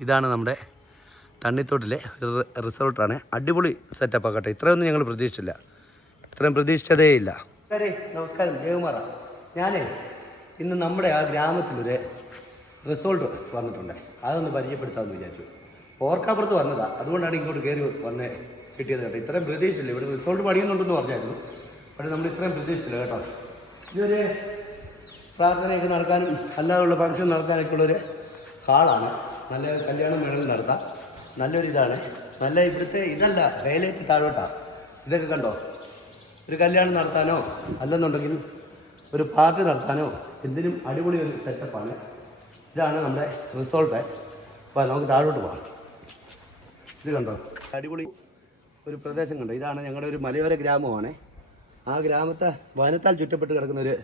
ഇതാണ് നമ്മുടെ തണ്ണിത്തോട്ടിലെ റിസോർട്ടാണ്. അടിപൊളി സെറ്റപ്പ് ആക്കട്ടെ. ഇത്രയൊന്നും ഞങ്ങൾ പ്രതീക്ഷിച്ചില്ല. ഇത്രയും പ്രതീക്ഷിച്ചതേ ഇല്ല. നമസ്കാരം. ജയകുമാറ. ഞാനേ ഇന്ന് നമ്മുടെ ആ ഗ്രാമത്തിലൊരു റിസോർട്ട് വന്നിട്ടുണ്ട്. അതൊന്ന് പരിചയപ്പെടുത്താമെന്ന് വിചാരിച്ചു. ഓർക്കാപ്പുറത്ത് വന്നതാ. അതുകൊണ്ടാണ് ഇങ്ങോട്ട് കയറി വന്ന് കിട്ടിയത് കേട്ടോ. ഇത്രയും പ്രതീക്ഷിച്ചില്ല. ഇവിടെ റിസോർട്ട് പണിയുന്നുണ്ടെന്ന് പറഞ്ഞായിരുന്നു. പക്ഷേ നമ്മൾ ഇത്രയും പ്രതീക്ഷിച്ചില്ല കേട്ടോ. ഇതൊരു പ്രാർത്ഥനയൊക്കെ നടക്കാനും അല്ലാതെയുള്ള ഫംഗ്ഷൻ നടക്കാനൊക്കെ ഉള്ളൊരു ഹാളാണ് നല്ല കല്യാണം വേണമെങ്കിൽ നടത്താം. നല്ലൊരിതാണ് നല്ല ഇവിടുത്തെ ഇതല്ല ഹൈലൈറ്റ് താഴോട്ടാണ് ഇതൊക്കെ കണ്ടോ? ഒരു കല്യാണം നടത്താനോ അല്ലെന്നുണ്ടെങ്കിൽ ഒരു പാർട്ടി നടത്താനോ എന്തിനും അടിപൊളി ഒരു സെറ്റപ്പാണ് ഇതാണ് നമ്മുടെ റിസോർട്ട് അപ്പോൾ നമുക്ക് താഴോട്ട് പോകാം. ഇത് കണ്ടോ? അടിപൊളി ഒരു പ്രദേശം കണ്ടോ? ഇതാണ് ഞങ്ങളുടെ ഒരു മലയോര ഗ്രാമമാണ്. ആ ഗ്രാമത്തെ വനത്താൽ ചുറ്റപ്പെട്ട് കിടക്കുന്ന ഒരു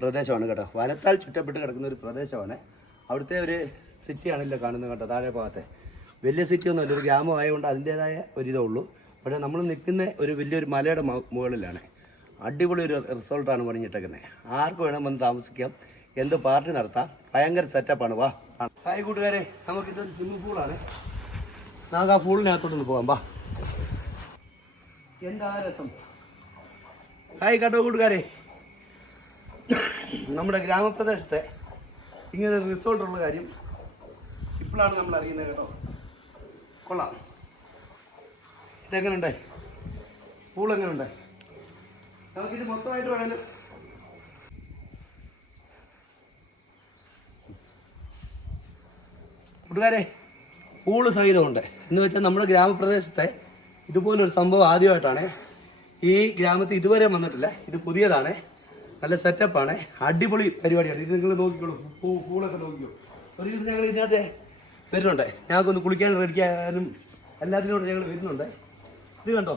പ്രദേശമാണ് കേട്ടോ. വനത്താൽ ചുറ്റപ്പെട്ട് കിടക്കുന്ന ഒരു പ്രദേശമാണ്. അവിടുത്തെ ഒരു സിറ്റിയാണല്ലോ കാണുന്നത് കേട്ടോ താഴെ ഭാഗത്തെ. വലിയ സിറ്റി ഒന്നുമല്ല ഒരു ഗ്രാമമായതുകൊണ്ട് അതിന്റേതായ ഒരിതേ ഉള്ളൂ. പക്ഷേ നമ്മൾ നിൽക്കുന്ന ഒരു വലിയൊരു മലയുടെ മുകളിലാണ്. അടിപൊളി ഒരു റിസോർട്ടാണ് പണിഞ്ഞിട്ടേക്കുന്നത്. ആർക്ക് വേണം വന്ന് താമസിക്കാം. എന്ത് പാർട്ടി നടത്താം. ഭയങ്കര സെറ്റപ്പാണ്. വാ. ഹായ് കൂട്ടുകാരെ. നമുക്കിതൊരു സ്വിമ്മിംഗ് പൂളാണ്. നമുക്ക് ആ പൂളിനകത്തോട്ടൊന്ന് പോകാം. വാ. എന്താ രസം? ഹായ് കേട്ടോ കൂട്ടുകാരെ? നമ്മുടെ ഗ്രാമപ്രദേശത്തെ ഇങ്ങനെ റിസോർട്ടുള്ള കാര്യം ഇപ്പോഴാണ് നമ്മൾ അറിയുന്നത് കേട്ടോ. കൊള്ളാം. ഇതെങ്ങനെയുണ്ട് പൂൾ എങ്ങനെയുണ്ട് നമുക്കിത് മൊത്തമായിട്ട് വേണേലും കൂട്ടുകാരെ പൂൾ സഹിതമുണ്ട്. എന്ന് വെച്ചാൽ നമ്മുടെ ഗ്രാമപ്രദേശത്തെ ഇതുപോലൊരു സംഭവം ആദ്യമായിട്ടാണ് ഈ ഗ്രാമത്തിൽ ഇതുവരെ വന്നിട്ടില്ല. ഇത് പുതിയതാണ്. നല്ല സെറ്റപ്പാണ് അടിപൊളി പരിപാടിയാണ്. ഇത് നിങ്ങൾ നോക്കിക്കോളൂ. പൂളൊക്കെ നോക്കിക്കോ. ഒരു ഞങ്ങൾ ഇതിനകത്ത് വരുന്നുണ്ട്. ഞങ്ങൾക്കൊന്ന് കുളിക്കാനും റെഡിക്കാനും എല്ലാത്തിനോട് ഞങ്ങൾ വരുന്നുണ്ട്. ഇത് കണ്ടോ?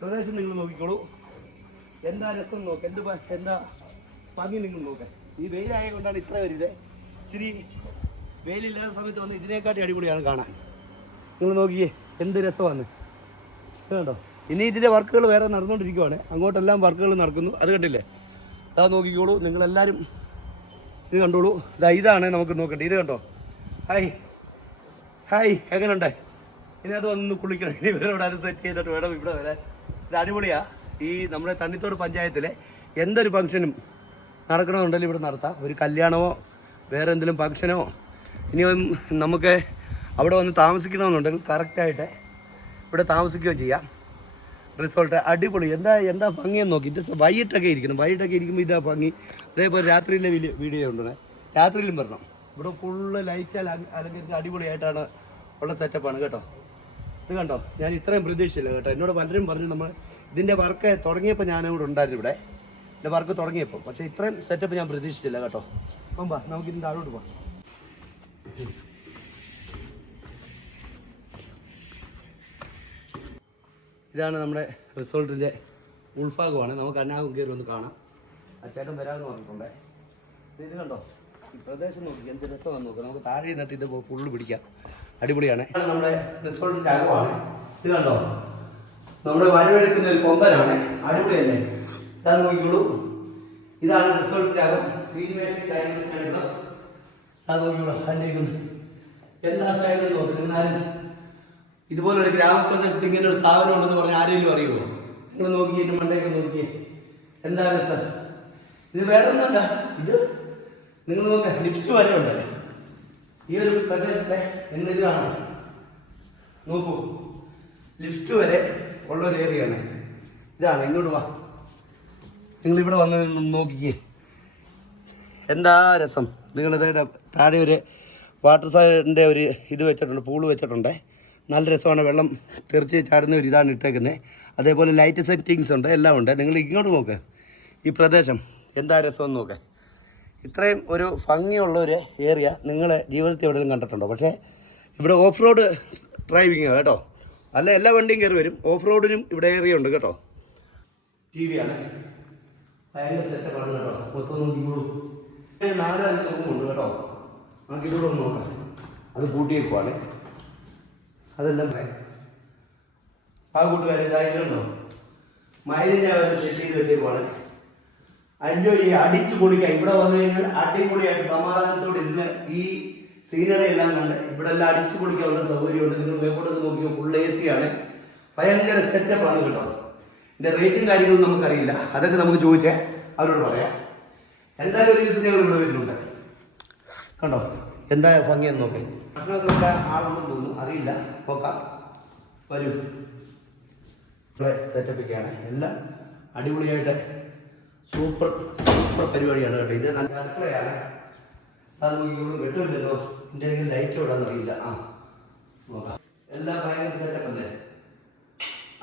പ്രദേശം നിങ്ങൾ നോക്കിക്കോളൂ. എന്താ രസം നോക്ക് എന്ത് എന്താ ഭംഗി നിങ്ങൾ നോക്ക്. ഈ വെയിലായ കൊണ്ടാണ് ഇത്ര വരുത് ഇത് ഇത്തിരി വെയിലില്ലാത്ത സമയത്ത് വന്ന് ഇതിനെക്കാട്ടി അടിപൊളിയാണ് കാണാൻ. നിങ്ങൾ നോക്കിയേ എന്ത് രസമാണ്. ഇത് കണ്ടോ? ഇനി ഇതിന്റെ വർക്കുകൾ വേറെ നടന്നുകൊണ്ടിരിക്കുവാണ്. അങ്ങോട്ടെല്ലാം വർക്കുകൾ നടക്കുന്നു. അത് കണ്ടില്ലേ? അതാ നോക്കിക്കോളൂ. നിങ്ങളെല്ലാവരും ഇത് കണ്ടോളൂ. ഇതാ ഇതാണ് നമുക്ക് നോക്കേണ്ടത്. ഇത് കണ്ടോ? ഹായ്. ഹായ് എങ്ങനെയുണ്ട് ഇനി അത് വന്ന് കുളിക്കണം. ഇനി ഇവരോട് അത് സെറ്റ് ചെയ്തിട്ട് വേണം ഇവിടെ വരാൻ. ഇത് അടിപൊളിയാ. ഈ നമ്മുടെ തണ്ണിത്തോട് പഞ്ചായത്തിലെ എന്തൊരു ഫംഗ്ഷനും നടക്കണമെന്നുണ്ടെങ്കിൽ ഇവിടെ നടത്താം. ഒരു കല്യാണമോ വേറെ എന്തെങ്കിലും ഫംഗ്ഷനോ ഇനി നമുക്ക് അവിടെ വന്ന് താമസിക്കണമെന്നുണ്ടെങ്കിൽ കറക്റ്റായിട്ട് ഇവിടെ താമസിക്കുകയോ ചെയ്യാം. റിസോർട്ട് അടിപൊളി. എന്താ എന്താ ഭംഗിയെന്ന് നോക്കി. ഇത് വൈകിട്ടൊക്കെ ഇരിക്കണം. വൈകിട്ടൊക്കെ ഇരിക്കുമ്പോൾ ഇതാ ഭംഗി. അതേപോലെ രാത്രിയിലെ വീഡിയോ ഉണ്ടെന്ന്. രാത്രിയിലും വരണം. ഇവിടെ ഫുള്ള് ലൈറ്റാൽ അലങ്കരിച്ച് അടിപൊളിയായിട്ടാണ് ഉള്ള സെറ്റപ്പാണ് കേട്ടോ. ഇത് കണ്ടോ? ഞാൻ ഇത്രയും പ്രതീക്ഷിച്ചില്ല കേട്ടോ. എന്നോട് പലരും പറഞ്ഞു നമ്മൾ ഇതിന്റെ വർക്ക് തുടങ്ങിയപ്പോൾ ഞാനിവിടെ ഉണ്ടായിരുന്നു ഇവിടെ. എന്റെ വർക്ക് തുടങ്ങിയപ്പോൾ പക്ഷേ ഇത്രയും സെറ്റപ്പ് ഞാൻ പ്രതീക്ഷിച്ചില്ല കേട്ടോ. അപ്പം നമുക്ക് ഇതിന്റെ താഴോട്ട് പോകാം. ഇതാണ് നമ്മുടെ റിസോർട്ടിന്റെ ഉൾഭാഗമാണ്. നമുക്ക് അന്നാകും കയറി ഒന്ന് കാണാം. ആ ചേട്ടൻ വരാമെന്ന് പറഞ്ഞിട്ടുണ്ടേ. ഇത് കണ്ടോ? പ്രദേശം നോക്കി എന്ത് രസമാണെന്ന് നോക്കാം. നമുക്ക് താഴെ നിന്നിട്ട് ഇത് ഫുള്ള് പിടിക്കാം. അടിപൊളിയാണ്. നമ്മുടെ റിസോർട്ടിന്റെ അകമാണ്. ഇത് കണ്ടോ? നമ്മുടെ വരവെടുക്കുന്ന ഒരു കൊമ്പനാണ്. അടിപൊളിയല്ലേ ഇതാ നോക്കിക്കോളൂ. ഇതാണ് റിസോർട്ടിന്റെ അകം. അത് നോക്കിക്കോളൂ. അതിന്റെ എന്താ ശൈലം നോക്ക്. എന്നാലും ഇതുപോലെ ഒരു ഗ്രാമപ്രദേശത്ത് ഇങ്ങനെ ഒരു സ്ഥാപനം ഉണ്ടെന്ന് പറഞ്ഞാൽ ആരെങ്കിലും അറിയുമോ നിങ്ങൾ നോക്കിയേ മണ്ടേക്ക് നോക്കിയേ. എന്താ രസം? ഇത് വേറെ ഒന്നുമല്ല ഇത് നിങ്ങൾ നോക്ക ലിഫ്റ്റ് വരെ ഉണ്ട്. ഈ ഒരു പ്രദേശത്തെ നിങ്ങൾ ഇത് നോക്കൂ. ലിഫ്റ്റ് വരെ ഉള്ള ഒരു ഏരിയയാണ് ഇതാണ് ഇങ്ങോട്ട് വാ. നിങ്ങൾ ഇവിടെ വന്ന് നോക്കിക്കേ. എന്താ രസം? നിങ്ങൾ ഇതായിട്ട് താഴെ ഒരു വാട്ടർ സൈഡിന്റെ ഒരു ഇത് വെച്ചിട്ടുണ്ട് പൂൾ വെച്ചിട്ടുണ്ട്. നല്ല രസമാണ് വെള്ളം തെറിച്ച് ചാടുന്ന ഒരു ഇതാണ് ഇട്ടേക്കുന്നത് അതേപോലെ ലൈറ്റ് സെറ്റിങ്സ് ഉണ്ട് എല്ലാം ഉണ്ട്. നിങ്ങൾ ഇങ്ങോട്ട് നോക്ക്. ഈ പ്രദേശം എന്താ രസമെന്ന് നോക്ക്. ഇത്രയും ഒരു ഭംഗിയുള്ള ഒരു ഏരിയ നിങ്ങളെ ജീവിതത്തിൽ എവിടെയും കണ്ടിട്ടുണ്ടോ. പക്ഷേ ഇവിടെ ഓഫ് റോഡ് ഡ്രൈവിംഗ് കേട്ടോ. അല്ല എല്ലാ വണ്ടിയും കയറി വരും. ഓഫ് റോഡിനും ഇവിടെ ഏരിയ ഉണ്ട് കേട്ടോ. ടി വി ആണ്. ഭയങ്കര സെറ്റപ്പാണ് കേട്ടോ. മൊത്തം നാല് അഞ്ച് കേട്ടോ. നമുക്ക് ഇവിടെ ഒന്ന് നോക്കാം. അത് പൂട്ടിയേക്കുവാണ്. അതെല്ലാം പറയാം. ആ കൂട്ടുകാരെ ഇതായിട്ടുണ്ടോ മൈലേജ് സെറ്റ് ചെയ്ത് വെച്ചേക്കുവാണ്. എൻജോയ് ഈ അടിച്ചു പൊളിക്കുക ഇവിടെ വന്നു കഴിഞ്ഞാൽ അടിപൊളിയായിട്ട് സമാധാനത്തോടെ ഇരുന്ന് ഈ സീനറി എല്ലാം കണ്ട് ഇവിടെ എല്ലാം അടിച്ചു പൊളിക്കാനുള്ള സൗകര്യമുണ്ട്. നിങ്ങൾ മേപ്പോട്ടൊക്കെ നോക്കിയോ? ഫുൾ എ സി ആണ്. ഭയങ്കര സെറ്റപ്പ് ആണ് കേട്ടോ. ഇതിന്റെ റേറ്റും കാര്യങ്ങളും നമുക്കറിയില്ല. അതൊക്കെ നമുക്ക് ചോദിച്ചേ. അവരോട് പറയാം. എന്തായാലും ഒരു ദിവസം ഞങ്ങൾ ഇവിടെ വരുന്നുണ്ട്. കണ്ടോ? എന്താ ഭംഗിയെന്ന് നോക്കി. ഭക്ഷണമൊക്കെ ആളൊന്നും തോന്നുന്നു. അറിയില്ല. നോക്കാം. വരൂ. ഇവിടെ സെറ്റപ്പൊക്കെയാണ് എല്ലാം അടിപൊളിയായിട്ട് സൂപ്പർ സൂപ്പർ പരിപാടിയാണ് കേട്ടോ. ഇത് നല്ല അടുക്കളയാണ്. അത് നോക്കിക്കോളൂ വെട്ടമില്ലല്ലോ എന്റെ ലൈറ്റ് ഇടാന്ന് അറിയില്ല. ആ നോക്കാം. എല്ലാം ഭയങ്കര സെറ്റപ്പ് അല്ലേ?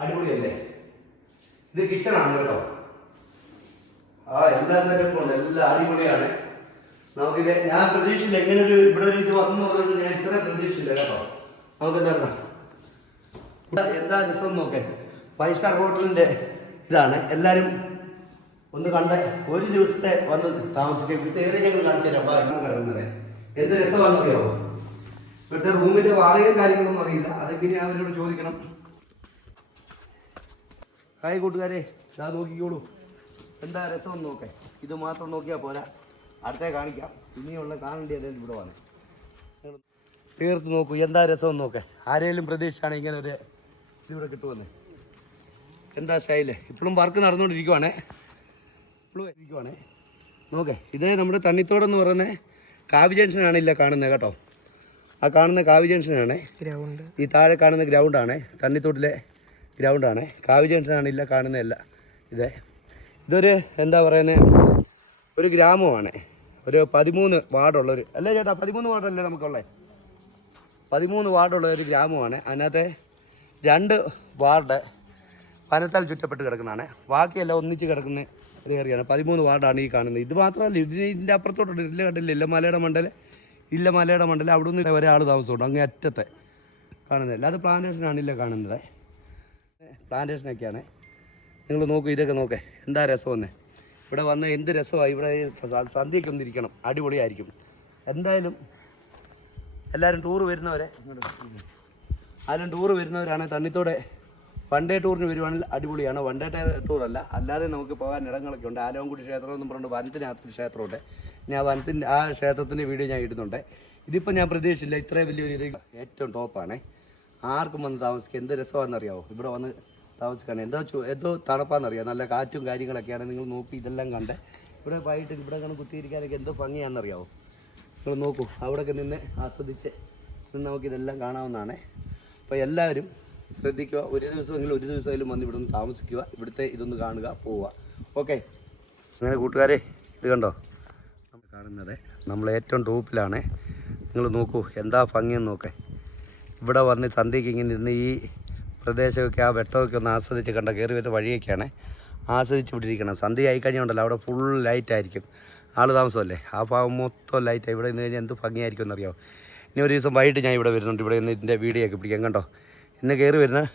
അടിപൊളിയല്ലേ? ഇത് കിച്ചണാണ് കേട്ടോ. ആ എല്ലാ സെറ്റപ്പും ഉണ്ട്. എല്ലാം അടിപൊളിയാണ്. നമുക്കിത് ഞാൻ പ്രതീക്ഷിച്ചില്ല. എങ്ങനെ ഒരു ഇവിടെ ഒരു ഇത് വന്നു പറയുന്നത് ഞാൻ ഇത്ര പ്രതീക്ഷിച്ചില്ല കേട്ടോ. നമുക്ക് എന്താ ഇവിടെ എന്താ രസം നോക്കേ. ഫൈവ് സ്റ്റാർ ഹോട്ടലിന്റെ ഇതാണ്. എല്ലാവരും ഒന്ന് കണ്ട ഒരു ദിവസത്തെ വന്ന് താമസിക്കാം ഇവിടുത്തെ ഞങ്ങൾ കാണിച്ചു തരാം എന്ത് രസമാണെന്നറിയോ? ഇവിടുത്തെ റൂമിന്റെ വാടകയും കാര്യങ്ങളൊന്നും അറിയില്ല. അതൊക്കെ ഞാൻ അവരോട് ചോദിക്കണം? ഹായ് കൂട്ടുകാരെ ഞാൻ നോക്കിക്കോളൂ. എന്താ രസം നോക്കേ. ഇത് മാത്രം നോക്കിയാൽ പോരാ. അടുത്തേ കാണിക്കാം. ഇനിയുള്ള കാണേണ്ടി അതെ ഇവിടെ വന്ന്. തീർത്ത് നോക്കൂ എന്താ രസം നോക്കേ. ആരെങ്കിലും പ്രതീക്ഷയാണ് ഇങ്ങനെ ഒരു ഇതിവിടെ കിട്ടുമെന്ന്. എന്താ സ്റ്റൈൽ ഇപ്പോഴും വർക്ക് നടന്നുകൊണ്ടിരിക്കുവാണേ. ഇരിക്കുവാണേ നോക്കേ ഇതേ നമ്മുടെ തണ്ണിത്തോടെന്ന് പറയുന്ന കാവി ജംഗ്ഷനാണില്ല കാണുന്നത് കേട്ടോ. ആ കാണുന്ന കാവി ജംഗ്ഷനാണ്. ഗ്രൗണ്ട്. ഈ താഴെ കാണുന്ന ഗ്രൗണ്ടാണ് തണ്ണിത്തോട്ടിലെ ഗ്രൗണ്ടാണ്. കാവി ജംഗ്ഷനാണില്ല കാണുന്നതല്ല ഇതേ. ഇതൊരു എന്താ പറയുന്നത് ഒരു ഗ്രാമമാണ്. ഒരു പതിമൂന്ന് വാർഡുള്ളൊരു അല്ലേ ചേട്ടാ പതിമൂന്ന് വാർഡല്ലേ നമുക്കുള്ളത് പതിമൂന്ന് വാർഡുള്ള ഒരു ഗ്രാമമാണ്. അതിനകത്തെ രണ്ട് വാർഡ് വനത്താൽ ചുറ്റപ്പെട്ട് കിടക്കുന്നതാണ്. ബാക്കിയെല്ലാം ഒന്നിച്ച് കിടക്കുന്ന ഒരു ഏറിയാണ് പതിമൂന്ന് വാർഡാണ് ഈ കാണുന്നത്. ഇത് മാത്രമല്ല ഇതിന് ഇതിന്റെ അപ്പുറത്തോട്ടുണ്ട് ഇല്ല കണ്ടില്ല? ഇല്ല മലയുടെ മണ്ടൽ ഇല്ല മലയുടെ മണ്ടൽ അവിടെ നിന്ന് ഒരാൾ താമസമുണ്ട്. അങ്ങേ അറ്റത്തെ കാണുന്നില്ല അത് പ്ലാന്റേഷനാണ് ഇല്ല കാണുന്നത്. പ്ലാന്റേഷനൊക്കെയാണ് നിങ്ങൾ നോക്കൂ ഇതൊക്കെ നോക്കേ. എന്താ രസമെന്നേ ഇവിടെ വന്ന എന്ത് രസമാണ് ഇവിടെ സന്ധ്യയ്ക്ക് ഒന്നിരിക്കണം അടിപൊളിയായിരിക്കും. എന്തായാലും എല്ലാവരും ടൂറ് വരുന്നവരെ ആരും ടൂറ് വരുന്നവരാണ് തണ്ണിത്തോടെ വൺ ഡേ ടൂറിന് വരുവാണെങ്കിൽ അടിപൊളിയാണ്. വൺ ഡേ ടൂർ അല്ല. അല്ലാതെ നമുക്ക് പോകാൻ ഇടങ്ങളൊക്കെ ഉണ്ട്. ആലവൻകുടി ക്ഷേത്രം എന്ന് പറഞ്ഞു വനത്തിനകത്ത് ക്ഷേത്രമുണ്ട്. ഞാൻ വനത്തിന്റെ ആ ക്ഷേത്രത്തിന്റെ വീഡിയോ ഞാൻ ഇടുന്നുണ്ട്. ഇതിപ്പോൾ ഞാൻ പ്രതീക്ഷിച്ചില്ല. ഇത്രയും വലിയൊരു ഇത് ഏറ്റവും ടോപ്പാണ് ആർക്കും വന്ന് താമസിക്കുക എന്ത് രസമാണെന്നറിയാവോ? ഇവിടെ വന്ന് താമസിക്കാൻ എന്തോ എന്തോ തണുപ്പാണെന്നറിയാം. നല്ല കാറ്റും കാര്യങ്ങളൊക്കെയാണ് നിങ്ങൾ നോക്കി ഇതെല്ലാം കണ്ട്. ഇവിടെ വൈകിട്ട് ഇവിടെ കാണും കുത്തിയിരിക്കാനൊക്കെ എന്തോ ഭംഗിയാണെന്നറിയാമോ നിങ്ങൾ നോക്കൂ. അവിടെയൊക്കെ നിന്ന് ആസ്വദിച്ച് നിന്ന് നമുക്കിതെല്ലാം കാണാവുന്നതാണ്. അപ്പോൾ എല്ലാവരും ശ്രദ്ധിക്കുക. ഒരു ദിവസമെങ്കിലും ഒരു ദിവസമെങ്കിലും വന്ന് ഇവിടെ നിന്ന് താമസിക്കുക. ഇവിടുത്തെ ഇതൊന്ന് കാണുക പോവുക. ഓക്കെ അങ്ങനെ കൂട്ടുകാരെ ഇത് കണ്ടോ? കാണുന്നത് നമ്മൾ ഏറ്റവും ടോപ്പിലാണ്. നിങ്ങൾ നോക്കൂ എന്താ ഭംഗിയെന്ന് നോക്കേ. ഇവിടെ വന്ന് സന്ധ്യയ്ക്ക് ഇങ്ങനെ ഇരുന്ന് ഈ പ്രദേശമൊക്കെ ആ വെട്ടമൊക്കെ ഒന്ന് ആസ്വദിച്ച് കണ്ട കയറി വരുന്ന വഴിയൊക്കെയാണ് ആസ്വദിച്ച് ഇവിടെ ഇരിക്കണം സന്ധ്യ ആയി കഴിഞ്ഞുണ്ടല്ലോ അവിടെ ഫുൾ ലൈറ്റായിരിക്കും ആൾ താമസമല്ലേ? ആ ഭാഗം മൊത്തം ലൈറ്റായി ഇവിടെ നിന്ന് കഴിഞ്ഞാൽ എന്ത് ഭംഗിയായിരിക്കും എന്നറിയാമോ ഇനി ഒരു ദിവസം വൈകിട്ട് ഞാൻ ഇവിടെ വരുന്നുണ്ട്. ഇവിടെ നിന്ന് ഇതിന്റെ വീഡിയോ ഒക്കെ പിടിക്കാം. കണ്ടോ? ഇന്ന് കയറി വരുന്ന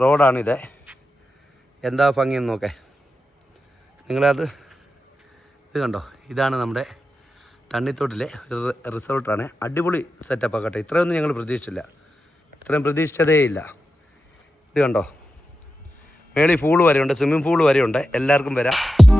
റോഡാണിത്. എന്താ ഭംഗിയെന്ന് നോക്കേ. നിങ്ങളത് ഇത് കണ്ടോ? ഇതാണ് നമ്മുടെ തണ്ണിത്തോട്ടിലെ റിസോർട്ടാണ്. അടിപൊളി സെറ്റപ്പ് ആക്കട്ടെ. ഇത്രയൊന്നും ഞങ്ങൾ പ്രതീക്ഷിച്ചില്ല. ഇത്രയും പ്രതീക്ഷിച്ചതേ ഇല്ല ഇത് കണ്ടോ? മേളി പൂൾ വരെയുണ്ട് സ്വിമ്മിംഗ് പൂൾ വരെയുണ്ട്. എല്ലാവർക്കും വരാം.